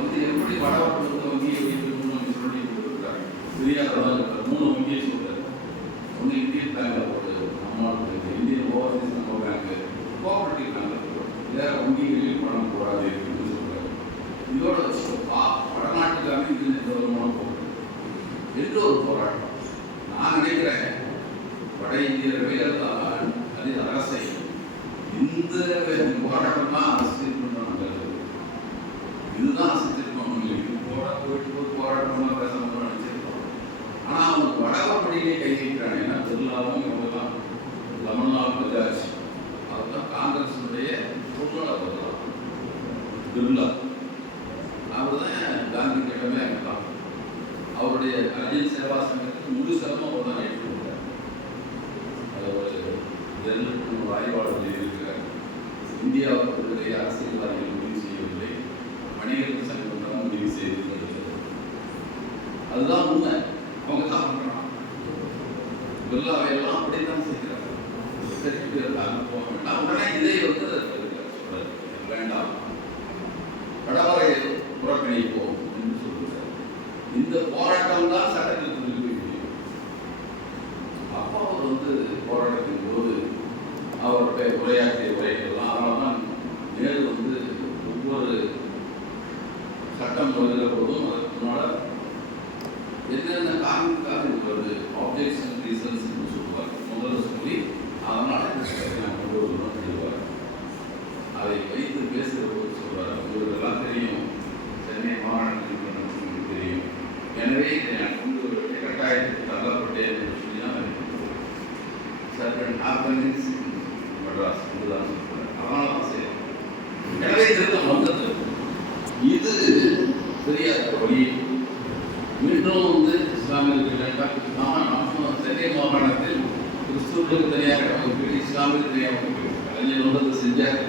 வந்து எப்படி வடவட்டத்தில் வங்கியை வைக்கணும்னு சொல்லி கொடுத்துருக்காங்க தெரியாததான் இருக்கார் மூணு வங்கியை சொல்றாரு ஒன்று இந்தியன் பேங்க்ல போட்டு நம்மளுக்கு இந்தியன் ஓவர்சீஸ் நம்ம பேங்க் கோஆபரேட்டிவ் பேங்க் வேற வங்கிகளில் பணம் போடாது அப்படின்னு சொல்றாரு. இதோட வச்சு பா வடநாட்டுக்காக இது இந்த வருமானம் போகுது என்று ஒரு போராட்டம்? நான் நினைக்கிறேன் வட இந்தியர்களே எல்லாம் அது அரசை இந்த போராட்டம் தான் அரசியல் பண்றாங்க இதுதான் அரசியல் இல்லை இது போட போயிட்டு போய் போராட்டமா பேசணும்னு நினைச்சிருக்கோம் ஆனா அவங்க வடகப்படியிலே கை வைக்கிறாங்க ஏன்னா பிர்லாவும் இவங்கெல்லாம் தமிழ்நாடு பஜாஜ் அதுதான் காங்கிரஸுடைய பொருளாதார பிர்லா பிர்லா அவர் தான் காந்தி கிட்டமே இருக்கலாம் நம்முடைய கலைஞர் சேவா சங்கத்துக்கு முழு சிரமம் அவர் தான் ஏற்றுக்கொண்டார். அதில் ஒரு இருநூற்றி நூறு ஆய்வாளர்கள் இருக்கிறார் இந்தியாவுடைய அரசியல்வாதிகள் முடிவு செய்யவில்லை. வணிகர்கள் சங்கம் தான் முடிவு செய்திருக்கிறது. அதுதான் உண்மை. அவங்க தான் பண்றாங்க பிர்லாவை எல்லாம் அப்படித்தான் செய்கிறாங்க சரி அங்கே வேண்டாம். உடனே இதை வந்து சொல்றாரு, வேண்டாம் கடவரை புறக்கணிப்போம் என்று சொல்லுகிறார் இந்த போராட்டம் தான் சட்டத்தில் கொண்டு போய் முடியும் அப்போ அவர் வந்து போராட்டத்தின் போது அவருடைய உரையாற்றிய உரைகள்லாம் அதனால தான் நேரு வந்து ஒவ்வொரு சட்டம் வருகிற போதும் அதற்கு முன்னால் என்னென்ன காரணத்துக்காக இது வருது ஆப்ஜெக்ஷன் ரீசன்ஸ் சொல்லுவார் முதல்ல சொல்லி அதனால இந்த சட்டத்தை நான் கொண்டு வரணும்னு சொல்லுவார் அதை வைத்து பேசுகிற போது சொல்றார் இவர்களெல்லாம் தெரியும் சென்னை மாகாணத்தில் உங்களுக்கு தெரியும் எனவே இதை நான் கொண்டு வரவில்லை கட்டாயத்துக்கு தள்ளப்பட்டேன் என்று சொல்லி தான் சர்வன் ஹாப்பனிங்ஸ் மெட்ராஸ் இதுதான் சொல்றார் அதனால தான் செய்யறேன் எனவே திருத்தம் வந்தது இது தெரியாத வழி. மீண்டும் வந்து இஸ்லாமியர்கள் நான் சென்னை மாகாணத்தில் கிறிஸ்துவர்களுக்கு தனியாக வகுப்பு இஸ்லாமியருக்கு தனியாக வகுப்பு கலைஞர் வந்து செஞ்சார்.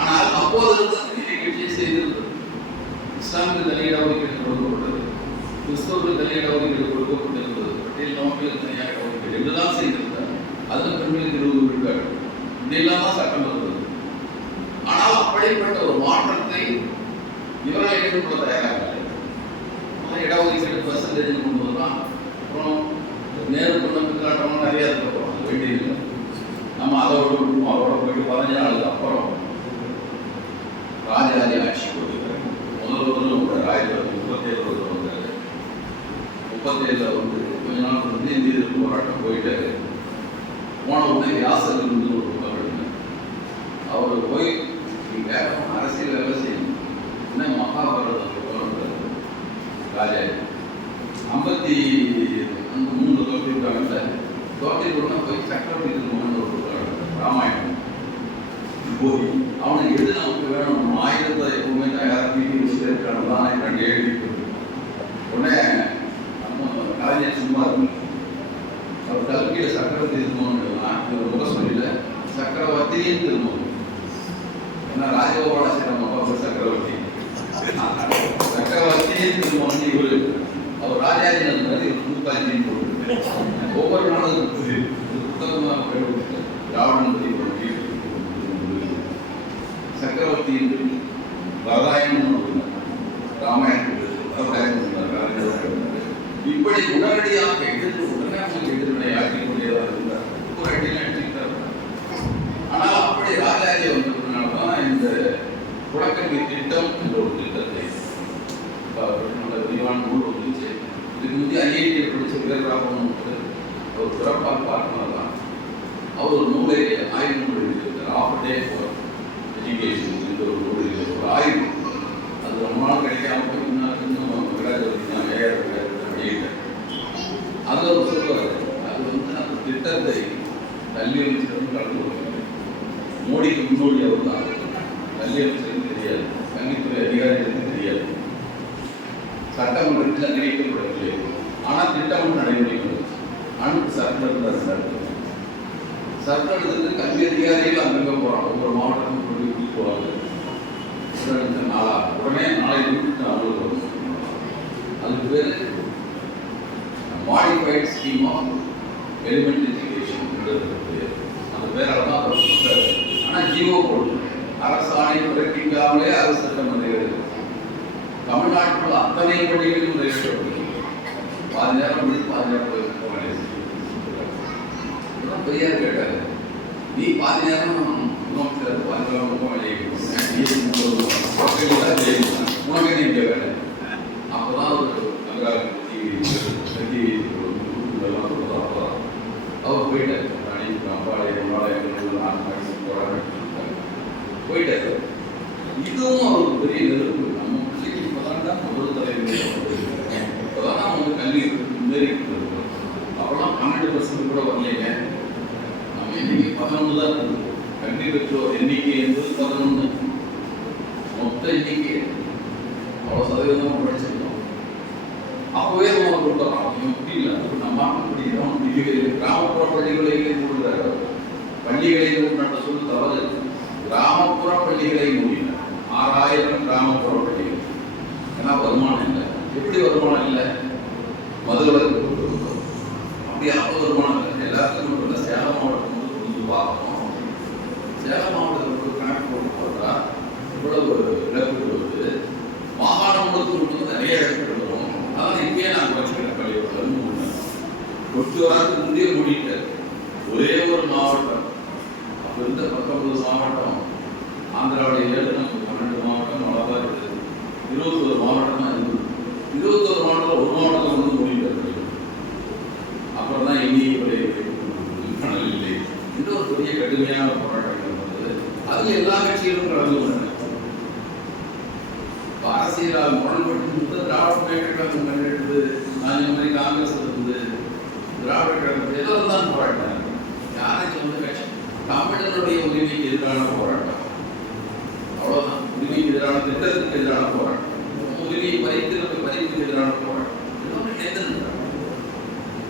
ஆனால் அப்போது இருந்த நிகழ்ச்சியை செய்திருந்தது. இஸ்லாமிய தலையீட ஒதுக்கீடு கொடுக்கப்பட்டது. கிறிஸ்தவர்கள் தலையீட ஒதுக்கீடு கொடுக்கப்பட்டிருந்தது. பட்டியல் நோக்கில் தனியாக ஒதுக்கீடு என்றுதான் செய்திருந்தார். அதில் பெண்களுக்கு இருபது விழுக்காடு. இப்படியெல்லாம் தான் சட்டம் இருந்தது. ஆனால் அப்படிப்பட்ட ஒரு மாற்றத்தை இவர்கள் ஏற்றுக்கொள்ள தயாராக இல்லை இடஒதுக்கீடு பர்சன்டேஜ் கொண்டு வரலாம் அப்புறம் நேரு குடும்பத்துக்கு நிறையா நிறைய இருக்கணும் அது வேண்டியதில்லை நம்ம அதோட விட்டுருவோம் அதோட போயிட்டு பதினஞ்சு நாளுக்கு அப்புறம் ராஜராஜ ஆட்சி கொடுக்குறாரு முதல் முதல்ல உங்களோட ஆயிரத்தி முப்பத்தேழு வருஷம் வந்தாரு. முப்பத்தேழில் வந்து கொஞ்ச நாள் வந்து இந்திய போராட்டம் போயிட்டு போன உடனே வியாசர் இருந்து ஒரு புத்தகம் அவர் போய் அரசியல் வேலை உடனே என்ன மகாபாரதம் புத்தகம் ராஜாஜி. ஐம்பத்தி அந்த மூணு தோட்டி விட்டாங்கல்ல தோட்டி கூட போய் சக்கரவர்த்தி திருமணம் ஒரு ராமாயணம். போய் அவனுக்கு எது நமக்கு வேணும்? ஆயுதத்தை எப்பவுமே தயாராக்கி வச்சிருக்கான தான் ரெண்டு எழுதி உடனே நம்ம கலைஞர் சும்மா இருக்கும் அவர் கல்வியில் சக்கரவர்த்தி திருமணம் இவர் சொல்லல சக்கரவர்த்தியின் திருமணம். ஏன்னா ராஜகோபால சிரமம் அவர் சக்கரவர்த்தி. சக்கரவர்த்தி திருமணம் இவர் அவர் ராஜாஜி இருந்தார் இவர் முத்தாஜின்னு போட்டு ஒவ்வொரு நாளும் புத்தகமாக பிரயோகித்தார் பற்றி சக்கரவர்த்தி என்று வரதாயணம் ராமாயணம் இப்படி உடனடியாக எடுத்து உடனே அவங்க எதிர்வினை ஆக்கிக்கூடியதாக இருந்தார் ஒரு அடியில் எடுத்துக்கிட்டார் ஆனால் அப்படி ராஜாஜி வந்ததுனால தான் இந்த புழக்கல்வி திட்டம் என்ற ஒரு திட்டத்தை இப்ப விரிவான நூல் வந்துச்சு. இதுக்கு முந்தைய ஐஐடி படிச்ச வீரராகவன் ஒரு சிறப்பாக பார்க்கணும் தான். அவர் ஒரு நூலை ஆய்வு நூல் எழுதியிருக்கார். ஆஃப் டே ஃபார் எஜுகேஷன் என்ற ஒரு நூல் எழுதியிருக்கார். ஒரு ஆய்வு. அது ரொம்ப நாள் கிடைக்காம போய் இன்னும் இன்னும் விளையாட்டு நான் வேற வெளியிட்டேன். அது ஒரு சொல்வார் அது வந்து அந்த திட்டத்தை கல்வி அமைச்சரும் கலந்து கொள்கிறார் மோடிக்கு முன்னோடி அவர் தான். கல்வி அமைச்சருக்கு கல்வித்துறை அதிகாரிகளுக்கு தெரியாது. சட்டமன்றத்தில் அறிவிக்கப்படவில்லை ஆனால் திட்டம் நடைமுறைக்கு வந்துச்சு அனுப்பு சர்க்குலர் இருந்தார் சர்க்குலர் கல்வி அதிகாரிகள் அங்கங்க போறாங்க. ஒவ்வொரு மாவட்டத்துக்கும் கொண்டு போய் கூட்டிட்டு போவாங்க நாளா உடனே நாளை விட்டு அலுவலகம் அதுக்கு பேர் modified scheme. Of element education அந்த பேரால தான் அவர் கொடுத்தாரு. ஆனா ஜீவோ போட்டு அரசு ஆணை பிறப்பிக்காமலே அரசு சட்டம் வந்து அத்தனை பள்ளிகளிலும் நிறைவேற்றப்பட்டது பாதி நேரம் முடிச்சு பாதி நேரம் போய் போக வேண்டியது. இதெல்லாம் பெரியார் கேட்டாரு நீ பாதி நேரம் முதலமைச்சர் பாதி நேரம் ரொம்ப வேலையை உனக்கு என்ன இங்க வேலை அப்பதான் ஒரு அங்காள கட்சி எல்லாம் சொல்றாங்க அவர் போயிட்டார் ராணி அம்பாளைய அம்பாளைய போயிட்டார் இதுவும் அவருக்கு பெரிய நெருப்பு நம்ம பிள்ளைக்கு இப்பதான் தான் முதல் தலைவர் இப்பதான் நம்ம வந்து கல்வி முன்னேறிட்டு இருக்கோம் அப்பெல்லாம் பன்னெண்டு பர்சன்ட் கூட வரலைங்க நம்ம இன்னைக்கு பதினொன்று தான் இருக்கு கல்வி பெற்றோர் எண்ணிக்கை என்பது பதினொன்று மொத்த எண்ணிக்கை. அவ்வளோ சதவீதமாக படிச்சிருக்கோம். அப்பவே நம்ம கொடுக்குறோம் அவன் எப்படி இல்லை. நம்ம படிக்கிறோம் பள்ளிகளில் கிராமப்புற பள்ளிகளிலே மூடுகிறார் அவர். பள்ளிகளில் மூடின சொல் தவறு. கிராமப்புற பள்ளிகளை மூடினார். ஆறாயிரம் கிராமப்புற பள்ளிகள். ஏன்னா வருமானம் இல்லை. எப்படி வருமானம் இல்லை? மதுரை கொடுக்கணும். அப்படி அப்போ வருமானம் இல்லை எல்லாத்துக்கும் மட்டும் இல்லை சேலம் மாவட்டம் வந்து புரிஞ்சு பார்க்கணும் சேலம் மாவட்டத்தில் கணக்கு போட்டு பார்த்தா இவ்வளவு இழப்பு வருது மாகாணம் முழுக்க மட்டும் நிறைய இழப்பு வரும் அதனால இங்கேயே நான் வச்சுக்கிறேன் பள்ளிக்கூடம் கொட்டு வாரத்துக்கு முந்தைய மூடிட்டார் ஒரே ஒரு மாவட்டம். அப்போ இருந்த பத்தொன்பது மாவட்டம் ஆந்திராவுடைய ஏழு நமக்கு பன்னெண்டு மாவட்டம் அவ்வளோதான் இருக்குது இருபத்தொரு மாவட்டம் தான் இருந்தது இருபத்தொரு மாவட்டத்தில் ஒரு மாவட்டத்தில் வந்து முடிவு அப்புறம் தான் எங்கேயும் மணல் இல்லை இது ஒரு பெரிய கடுமையான போராட்டம் வந்தது அதில் எல்லா கட்சிகளும் கலந்து கொண்டன. அரசியலால் முரண்பட்டு இருந்தது திராவிட முன்னேற்ற கழகம் முன்னெடுத்தது அதே மாதிரி காங்கிரஸ் இருந்தது திராவிட கழகம் ஏதோ தான் போராட்டம் யாருக்கு வந்து கட்சி தமிழனுடைய உரிமைக்கு எதிரான போராட்டம் அவ்வளவுதான் உரிமைக்கு எதிரான திட்டத்துக்கு எதிரான போராட்டம் உரிமையை பறிக்கிறது பறிப்புக்கு எதிரான போராட்டம் இதெல்லாம் நேர்ந்தது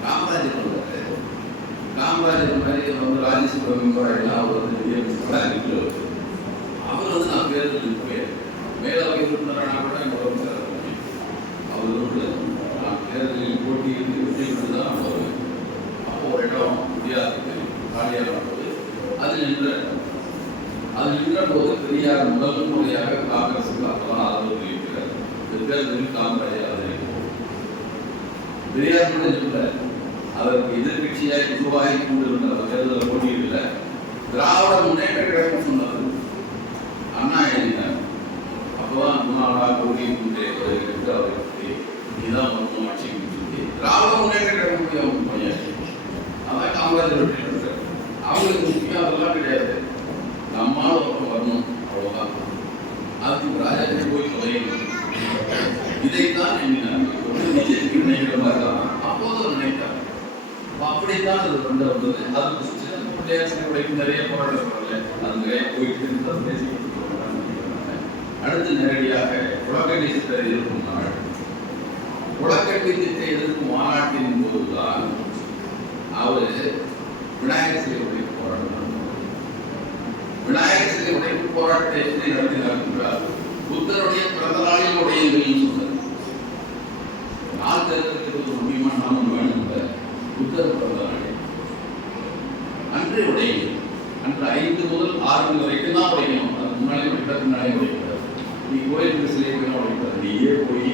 காமராஜர் வந்தாரு காமராஜர் மாதிரி வந்து ராஜசுப்ரமணியம் எல்லாம் அவர் வந்து பெரிய இருக்கிறவர் அவர் வந்து நான் தேர்தலுக்கு போயிருக்கேன் மேலவை உறுப்பினரான கூட முதலமைச்சர் அவர் வந்து நான் தேர்தலில் போட்டியிட்டு வெற்றி பெற்று தான் வருவேன் அப்போ ஒரு இடம் முடியாது காலியாக போது அதில் நின்ற அது நின்ற போது பெரியார் முதல் முறையாக காங்கிரசுக்கு அப்பதான் ஆதரவு தெரிவிக்கிறார் இந்த தேர்தலில் காமராஜர் ஆதரிக்கும் பெரியார் கூட சொல்ல அதற்கு எதிர்கட்சியாய் உருவாகி கொண்டிருந்த அந்த தேர்தலில் போட்டியிடல திராவிட முன்னேற்ற கழகம் சொன்னது அண்ணா எழுதினார். அப்போதான் முன்னாளா கோடி என்று அவருக்கு இதுதான் மொத்தம் ஆட்சி கொடுத்துருக்கு திராவிட முன்னேற்ற கழகமுடைய அவங்க பணியாச்சு அதான் காமராஜர் வெற்றி அவங்களுக்கு முக்கியம் அதெல்லாம் கிடையாது. நம்மால் ஒருத்தம் வரணும் அவ்வளோதான் அதுக்கு ராஜாஜி போய் தொலையணும். இதைத்தான் எண்ணினார். ஒரு நிச்சயத்துக்கு நினைக்கிற மாதிரி தான். அப்போது நினைத்தார் அப்படித்தான் அது கொண்டு வந்தது. அது சின்ன பிள்ளையார் சிறுவடைக்கு நிறைய போராட்டம் வரல அது நிறைய போயிட்டு இருந்தது பேசிக்கிட்டு அடுத்து நேரடியாக உலகடி சித்தரை எதிர்க்கும் நாள். உலகடி திட்டை எதிர்க்கும் மாநாட்டின் போதுதான் அவர் விநாயகர் சிலை உடைப்பு போராட்டம் விநாயகர் சிலை உடைப்பு போராட்டத்தை எப்படி நடத்தினார் என்றால் புத்தருடைய பிறந்த நாளில் உடையுங்கள் சொன்னார் நாள் தேர்ந்தெடுக்கிறது முக்கியமான நாமம் வேணும் இல்லை புத்தர் பிறந்த நாள் அன்றே உடையுங்கள் அன்று ஐந்து முதல் ஆறு மணி வரைக்கும் தான் உடைக்கணும் அதுக்கு முன்னாடி உடைக்கிற பின்னாடி உடைக்கூடாது நீ கோயில் சிலை போய் உடைக்கூடாது நீயே போய்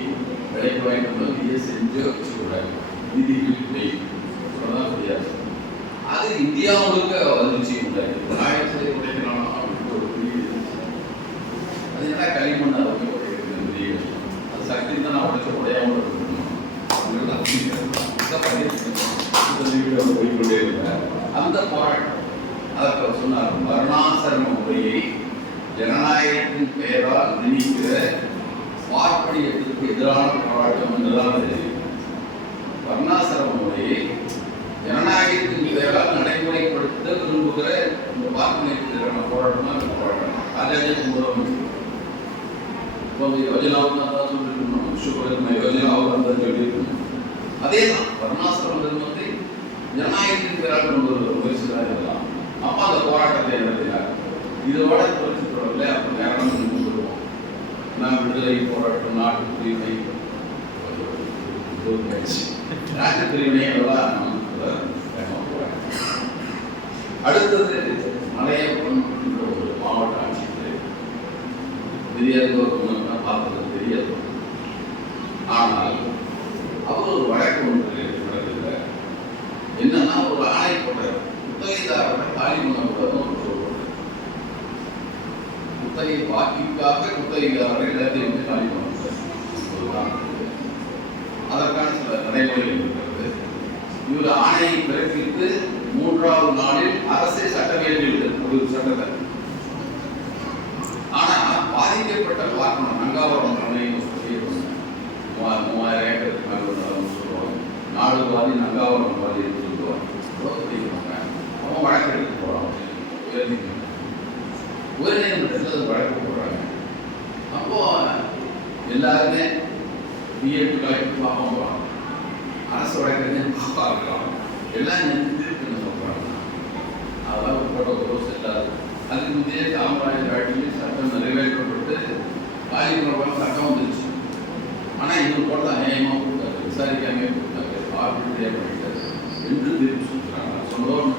விலைக்கு வாங்கிட்டு நீயே செஞ்சு வச்சுக்கூடாது விதிகள் இல்லை அவ்வளோதான் முடியாது அது இந்தியா முழுக்க வந்துச்சு உண்டாது விநாயகர் சிலை அப்படின்னு ஒரு அது என்ன களிமண் போய் அது சக்தி தான் நான் உடைச்ச உடையாம இருக்கணும். அதனால போய்க்கொண்டே இருந்தேன் அந்த போராட்டம். அதற்கு சொன்னார் வர்ணாசிரம முறையை ஜனநாயகத்தின் பெயரால் வாய்ப்படி பார்ப்பனியத்திற்கு எதிரான போராட்டம் என்றுதான் தெரியும். வர்ணாசிரம முறையை ஜனநாயகத்தின் பெயரால் நடைமுறைப்படுத்த விரும்புகிற இந்த வாக்குமைக்கு எதிரான போராட்டம் தான் இந்த போராட்டம் ராஜாஜி முதலமைச்சர் யோஜனாவும் தான் சொல்லிருக்கணும். விஸ்வகர்ம யோஜனாவும் தான் சொல்லியிருக்கணும் அதே தான் வர்ணாசிரம தர்மத்தை ஜனநாயகத்தின் பெயரால் கொண்டு முயற்சி தான் அப்போ அந்த போராட்டத்தை நடத்தினார். இதோட குறித்து தொடரல அண்ணா விடுதலை போராட்டம் நாட்டு பிரிவினை நாட்டு பிரிவினை எல்லாம் அடுத்தது மலையப்பன் ஒரு மாவட்ட ஆட்சியர் தெரியாதவர்கள் பார்த்தது தெரியாதவர் ஆனால் அவர் ஒரு வழக்கு ஒன்று நடக்கல என்னன்னா ஒரு ஆணை போட்டார் குத்தகைதாரோட காலிமுகம் ஒரு குத்தகை வாக்கிற்காக பொண்ணு எல்லாத்தையும் தெரியாது ஆனா என்பதுதான் அதற்கான சில நடைமுறைகள் இருக்கிறது. இவர் ஆணையை பிறப்பித்து மூன்றாவது நாளில் அரசே சட்டம் ஒரு சட்டத்தை. ஆனா பாதிக்கப்பட்ட பார்க்கணும். நங்காவரம் மூவாயிரம் ஏக்கருக்கு மேல உள்ளவங்க சொல்லுவாங்க. நாலு பாதி நங்காவரம் பாதி சொல்லுவாங்க. அவன் வழக்கு எடுத்து போறான் உயர்நீதிமன்றம். உயர்நீதிமன்றத்தில் வழக்கு எல்லாருமே பிஎட் கலெக்டர் பார்க்க போகிறாங்க அரசு பாப்பா பார்க்கலாம் எல்லாம் நிறுத்திருக்குன்னு சொல்கிறாங்க அதெல்லாம் உட்பட ஒரு செல்லாது அதுக்கு முந்தைய காமராஜர் ஆட்சியில் சட்டம் நிறைவேற்றப்பட்டு காலிபுரம் சட்டம் வந்துருச்சு. ஆனால் இது போட்ட அநியாயமாக கொடுத்தாரு. விசாரிக்காமே கொடுத்தாரு. ஆர்பிட்ரியாக பண்ணிட்டாரு. என்று திருப்பி சொல்கிறாங்க சொல்லுவோம்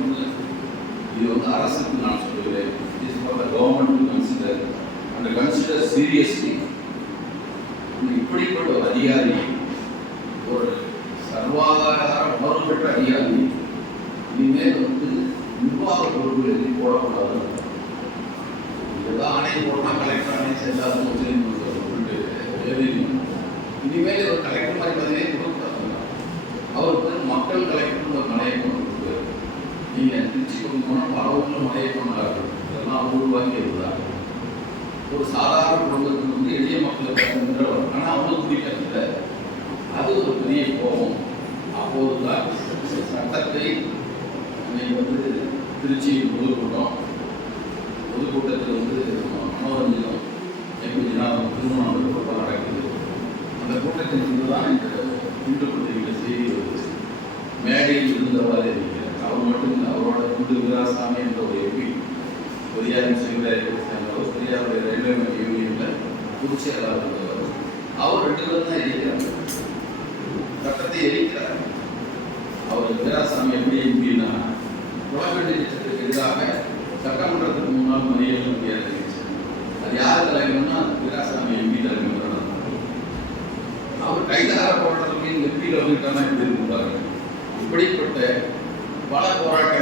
இது வந்து அரசுக்கு நான் சொல்லுகிறேன். Is for government and consider seriously இப்படிப்பட்ட ஒரு அதிகாரி ஒரு சர்வாதார உணர்வு பெற்ற அதிகாரி இனிமேல் வந்து நிர்வாக எதுவும் போடக்கூடாது இதெல்லாம் ஆணை போடலாம் கலெக்டர் ஆணை செல்லாத இனிமேல் ஒரு கலெக்டர் மாதிரி பதிலே கொடுக்கூடாது அவருக்கு மக்கள் கலெக்டர் ஒரு மனையை கொண்டு நீங்கள் திருச்சி கொண்டு போனால் பல ஊரில் மனையை கொண்டார்கள் இதெல்லாம் உருவாக்கி இருந்தார் ஒரு சாதாரண குடும்பத்தில் வந்து எளிய மக்களுக்கு நின்றவர் ஆனால் அவங்களுக்கு பிடிக்கல அது ஒரு பெரிய கோபம். அப்போதுதான் சட்டத்தை அன்னைக்கு வந்து திருச்சியில் பொதுக்கூட்டம். பொதுக்கூட்டத்தில் வந்து மனோரஞ்சனம் எம்பி திருமணம் கூட்டம் நடக்குது. அந்த கூட்டத்தின் இருந்து தான் இந்த இந்து பத்திரிகை செய்தி வருது. மேடையில் இருந்தவாறு இருக்கிறார் அவர் மட்டும் அவரோட குண்டு வீராசாமி பூச்சியெல்லாம் செயலாளர் அவர் ரெண்டு பேரும் தான் எரிக்கிறார் சட்டத்தை எரிக்கிறார். அவர் வீராசாமி எப்படி எம்பின்னா குளக்கட்டு திட்டத்திற்கு எதிராக சட்டமன்றத்துக்கு முன்னால் மறியல் முடியாது அது யார் தலைவர்னா வீராசாமி எம்பி தலைவர் அவர் கைதார போராட்டத்தில் எம்பியில் வந்துட்டானா இப்படி இருந்தார்கள் இப்படிப்பட்ட பல போராட்டங்களில்